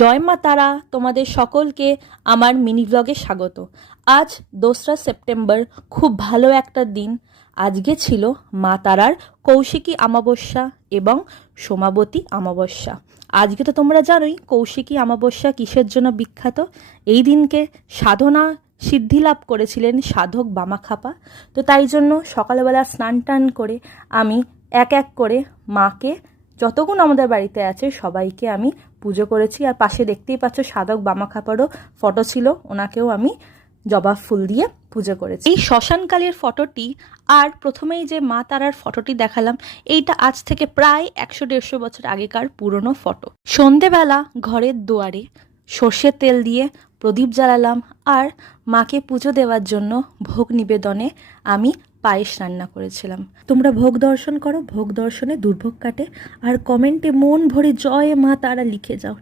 জয় মা তারা, তোমাদের সকলকে আমার মিনি ব্লগে স্বাগত। আজ 2রা সেপ্টেম্বর, খুব ভালো একটা দিন। আজকে ছিল মা তারার কৌশিকী অমাবস্যা এবং সোমাবতী অমাবস্যা। আজকে তো তোমরা জানোই কৌশিকী অমাবস্যা কিসের জন্য বিখ্যাত। এই দিনকে সাধনা সিদ্ধি লাভ করেছিলেন সাধক বামাখ্যাপা। তো তাই জন্য সকালবেলা স্নান টান করে আমি এক এক করে মাকে, যতগুণ আমাদের বাড়িতে আছে সবাইকে আমি পুজো করেছি। আর পাশে দেখতেই পাচ্ছ সাধক বামাখ্যাপারও ফটো ছিল, ওনাকেও আমি জবা ফুল দিয়ে পুজো করেছি। এই শ্মশানকালীর ফটোটি আর প্রথমেই যে মা তারার ফটোটি দেখালাম, এইটা আজ থেকে প্রায় 100-150 বছর আগেকার পুরনো ফটো। সন্ধেবেলা ঘরের দুয়ারে সর্ষের তেল দিয়ে প্রদীপ জ্বালালাম আর মাকে পুজো দেওয়ার জন্য ভোগ নিবেদনে আমি পায়েস রান্না করেছিলাম। তোমরা ভোগ দর্শন করো, ভোগ দর্শনে দুর্ভোগ কাটে। আর কমেন্টে মন ভরে জয় মা তারা লিখে যাও।